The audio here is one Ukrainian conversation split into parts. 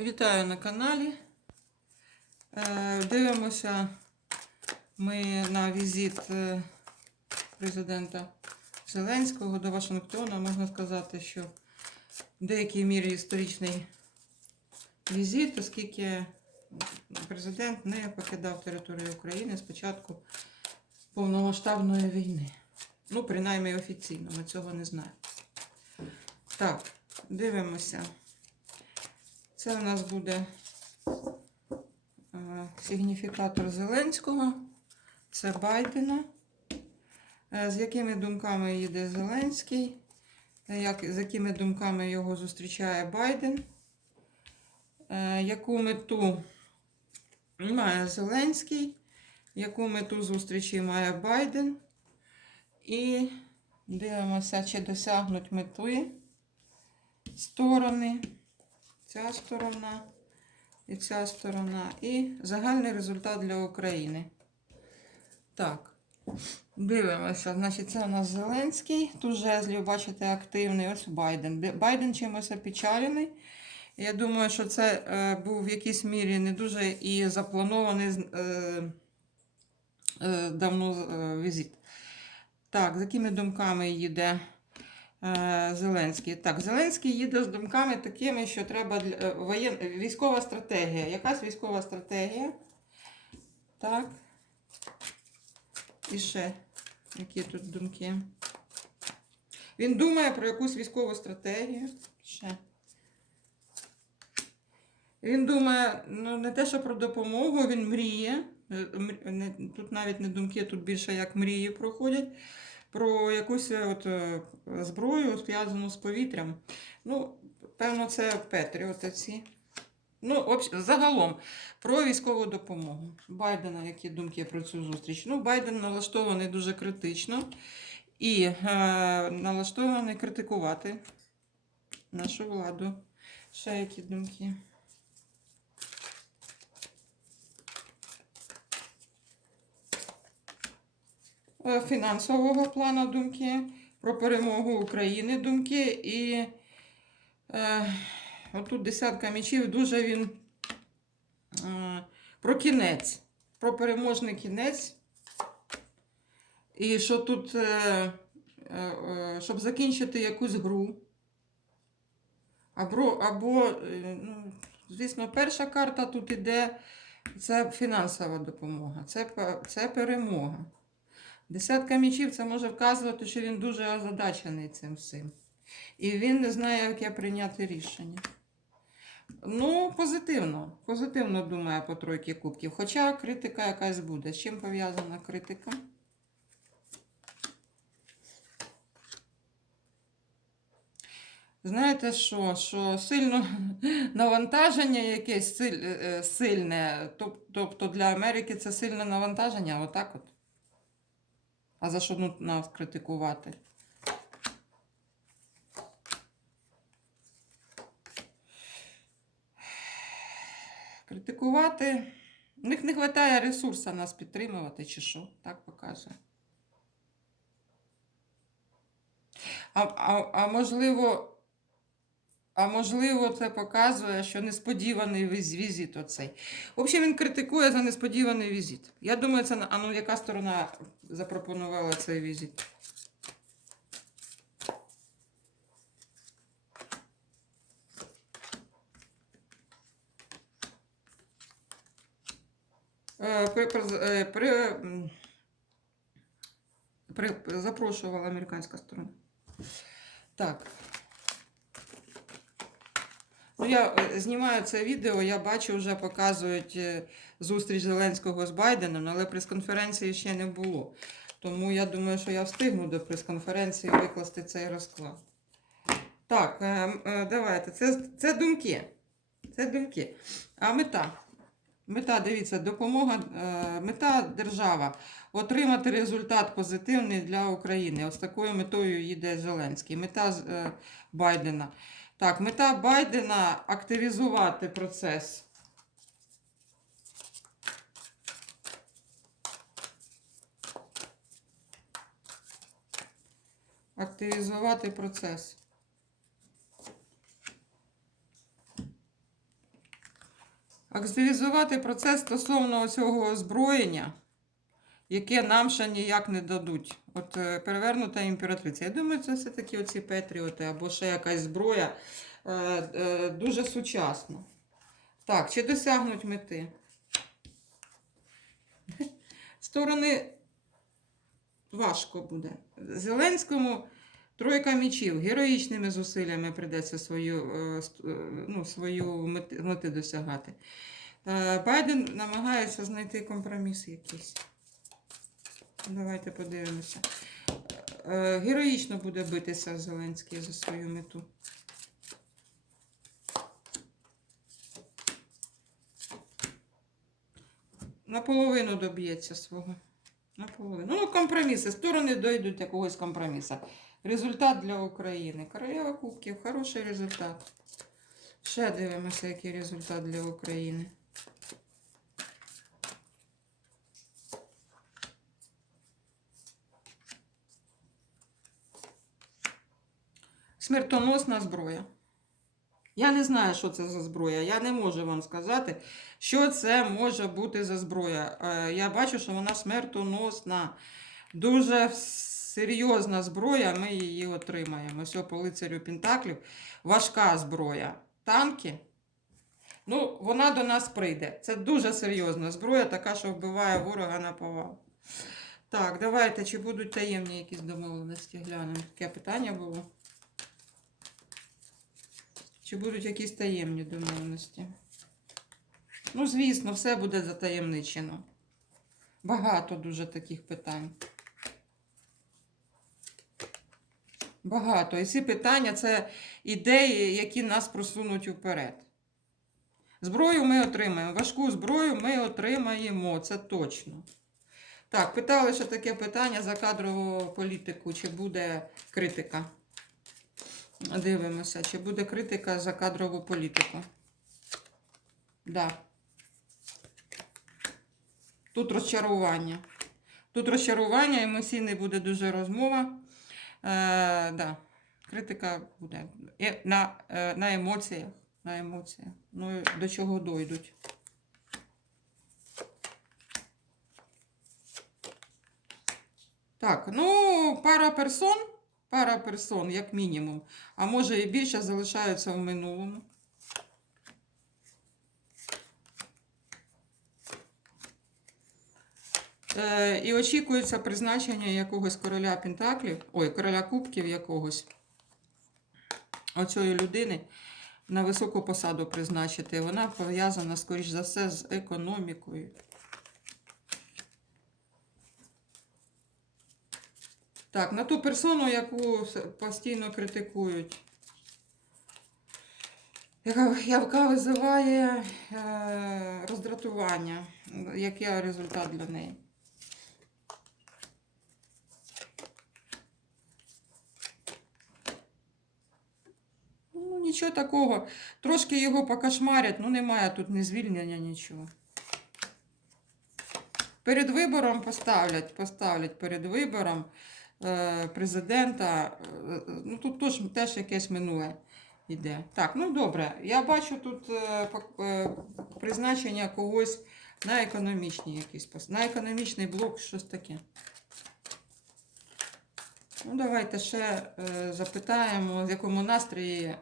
Вітаю на каналі. Е, Дивимося ми на візит е, президента Зеленського до Вашингтона. Можна сказати, що в деякій мірі історичний візит, оскільки президент не покидав територію України з початку повномасштабної війни. Ну, принаймні офіційно, ми цього не знаємо. Так, дивимося. Це у нас буде е, сигніфікатор Зеленського. Це Байдена. Е, З якими думками їде Зеленський? Е, Як, з якими думками його зустрічає Байден? Яку мету має Зеленський? Яку мету зустрічі має Байден? І дивимося, чи досягнуть мети сторони ця сторона і ця сторона, і загальний результат для України. Так, дивимося. Значить, це у нас Зеленський. Тут жезлів, бачите, активний. Ось Байден. Байден чимось опечалений. Я думаю, що це е, був в якійсь мірі не дуже і запланований е, е, давно е, візит. Так, з якими думками їде Зеленський? Так, Зеленський їде з думками такими, що треба для, е, воєн, військова стратегія. Якась військова стратегія. Так. І ще, які тут думки? Він думає про якусь військову стратегію. Ще. Він думає, ну не те, що про допомогу, він мріє. Е, Тут навіть не думки, тут більше як мрії проходять. Про якусь е, от, е, зброю, зв'язану з повітрям. Ну, певно, це Петріоти ці. Ну, загалом, про військову допомогу. Байдена, які думки про цю зустріч? Ну, Байден налаштований дуже критично і е, налаштований критикувати нашу владу. Ще які думки? Фінансового плану думки, про перемогу України думки і е, отут десятка мечів, дуже він е, про кінець, про переможний кінець. І що тут, е, е, е, щоб закінчити якусь гру. Або, або е, ну, звісно, перша карта тут іде це фінансова допомога, це, це перемога. Десятка мічів це може вказувати, що він дуже озадачений цим всім. І він не знає, яке прийняти рішення. Ну, позитивно. Позитивно думає по тройки кубків. Хоча критика якась буде. З чим пов'язана критика? Знаєте що? Що сильно навантаження якесь е, сильне, тобто для Америки це сильне навантаження, отак от. А за що ну, нас критикувати? Критикувати. У них не вистачає ресурсу нас підтримувати, чи що, так показує. А, а, а можливо, а можливо, це показує, що несподіваний візит оцей. Взагалі він критикує за несподіваний візит. Я думаю, це ну, яка сторона запропонувала цей візит? Е, При, при, е, при, запрошувала американська сторона. Так. Ну, я е, знімаю це відео, я бачу, вже показують е, зустріч Зеленського з Байденом, але прес-конференції ще не було. Тому я думаю, що я встигну до прес-конференції викласти цей розклад. Так, е, давайте. Це, це думки. Це думки. А мета? Мета, дивіться, допомога, мета держава отримати результат позитивний для України. Ось такою метою їде Зеленський. Мета Байдена. Так, мета Байдена активізувати процес. Активізувати процес. активізувати процес стосовно цього озброєння, яке нам ще ніяк не дадуть. От е, перевернута імператриця. Я думаю, це все-таки оці Петріоти або ще якась зброя е, е, дуже сучасна. Так, чи досягнуть мети? Сторони важко буде. Зеленському тройка мічів. Героїчними зусиллями прийдеться свою, ну, свою мети, досягати. Байден намагається знайти компроміс якийсь. Давайте подивимося. Е, Героїчно буде битися Зеленський за свою мету. Наполовину доб'ється свого. Наполовину. Ну, компроміси. Сторони дойдуть якогось компромісу. Результат для України. Королева Кубків. Хороший результат. Ще дивимося, який результат для України. Смертоносна зброя. Я не знаю, що це за зброя. Я не можу вам сказати, що це може бути за зброя. Е, Я бачу, що вона смертоносна. Дуже серйозна зброя, ми її отримаємо. Ось по лицарю Пентаклів. Важка зброя. Танки. Ну, вона до нас прийде. Це дуже серйозна зброя, така, що вбиває ворога на повал. Так, давайте, чи будуть таємні якісь домовленості? Глянемо. Таке питання було. Чи будуть якісь таємні домовленості? Ну, звісно, все буде затаємничено. Багато дуже таких питань. Багато. І ці питання це ідеї, які нас просунуть вперед. Зброю ми отримаємо. Важку зброю ми отримаємо, це точно. Так, питали ще таке питання за кадрову політику, чи буде критика. Дивимося, чи буде критика за кадрову політику. Да. Тут розчарування. Тут розчарування, емоційний буде дуже розмова. Е, да. Критика буде. І на, е, на емоціях. На емоціях. Ну, до чого дойдуть. Так, ну, пара персон. Пара персон, як мінімум. А може і більше залишаються в минулому. Е, і очікується призначення якогось короля Пентаклів, ой, короля Кубків якогось. Оцієї людини на високу посаду призначити. Вона пов'язана, скоріш за все, з економікою. Так, на ту персону, яку постійно критикують, яка, яка визиває е, роздратування. Який результат для неї? Ну, нічого такого. Трошки його покошмарять, ну немає тут ні звільнення, нічого. Перед вибором поставлять, поставлять перед вибором президента. е, е, Ну тут теж, теж якесь минуле йде. Так, ну добре. Я бачу тут е, е, призначення когось на економічні якісь пос- на економічний блок, щось таке. Ну, давайте ще е, запитаємо, в якому настрої е,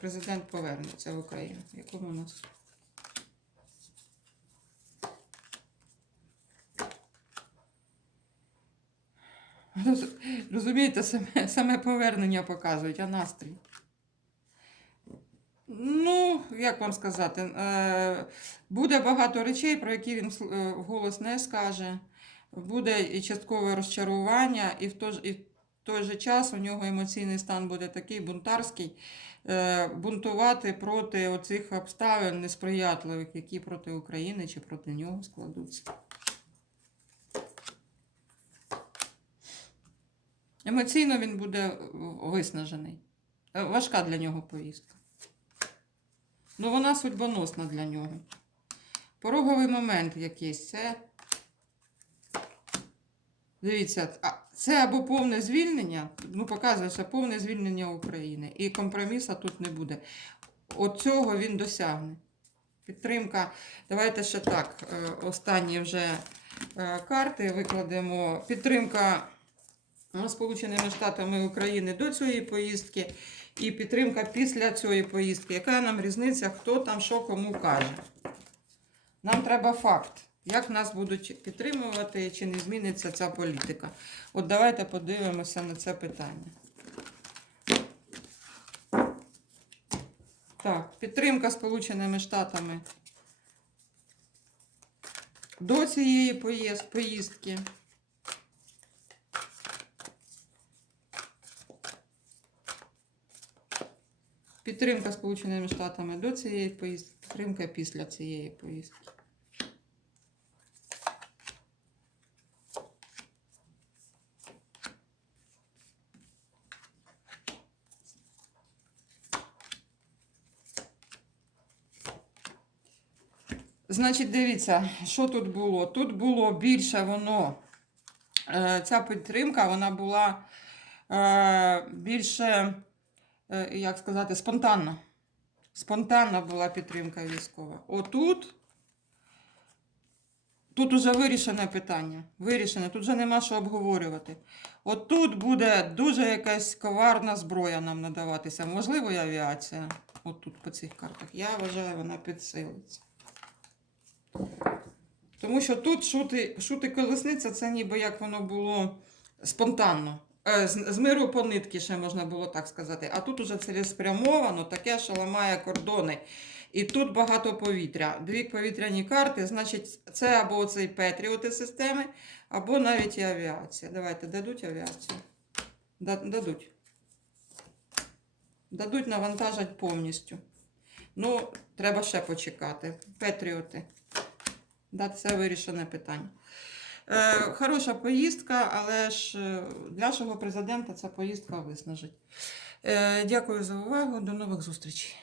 президент повернеться в Україну. В якому настрої? Розумієте, саме, саме повернення показують, а настрій. Ну, як вам сказати, е, буде багато речей, про які він е, вголос не скаже. Буде і часткове розчарування, і в той, і в той же час у нього емоційний стан буде такий бунтарський, е, бунтувати проти оцих обставин несприятливих, які проти України чи проти нього складуться. Емоційно він буде виснажений. Е, Важка для нього повістка. Ну, вона судьбоносна для нього. Пороговий момент якийсь. Це. Дивіться, це або повне звільнення, ну, показується повне звільнення України. І компромісу тут не буде. От цього він досягне. Підтримка. Давайте ще так. е, Останні вже е, карти викладемо. Підтримка Сполученими Штатами України до цієї поїздки і підтримка після цієї поїздки. Яка нам різниця, хто там що кому каже? Нам треба факт, як нас будуть підтримувати, чи не зміниться ця політика. От давайте подивимося на це питання. Так, підтримка Сполученими Штатами до цієї поїздки. Підтримка Сполученими Штатами до цієї поїздки, підтримка після цієї поїздки. Значить, дивіться, що тут було? Тут було більше воно. е, Ця підтримка вона була е, більше, як сказати, спонтанна. Спонтанна була підтримка військова. Отут. Тут уже вирішене питання. Вирішене. Тут вже нема що обговорювати. Отут буде дуже якась коварна зброя нам надаватися. Можливо, і авіація. Отут по цих картах. Я вважаю, вона підсилиться. Тому що тут шути, шути колесниця, це ніби як воно було спонтанно. Е, З, миру по нитки, ще можна було так сказати. А тут уже цілеспрямовано, таке, що ламає кордони. І тут багато повітря. Дві повітряні карти, значить, це або цей Петріоти системи, або навіть і авіація. Давайте, дадуть авіацію. Дадуть. Дадуть, навантажать повністю. Ну, треба ще почекати. Петріоти. Да, це вирішене питання. Е, хороша поїздка, але ж е, для нашого президента ця поїздка виснажить. Е, дякую за увагу. До нових зустрічей.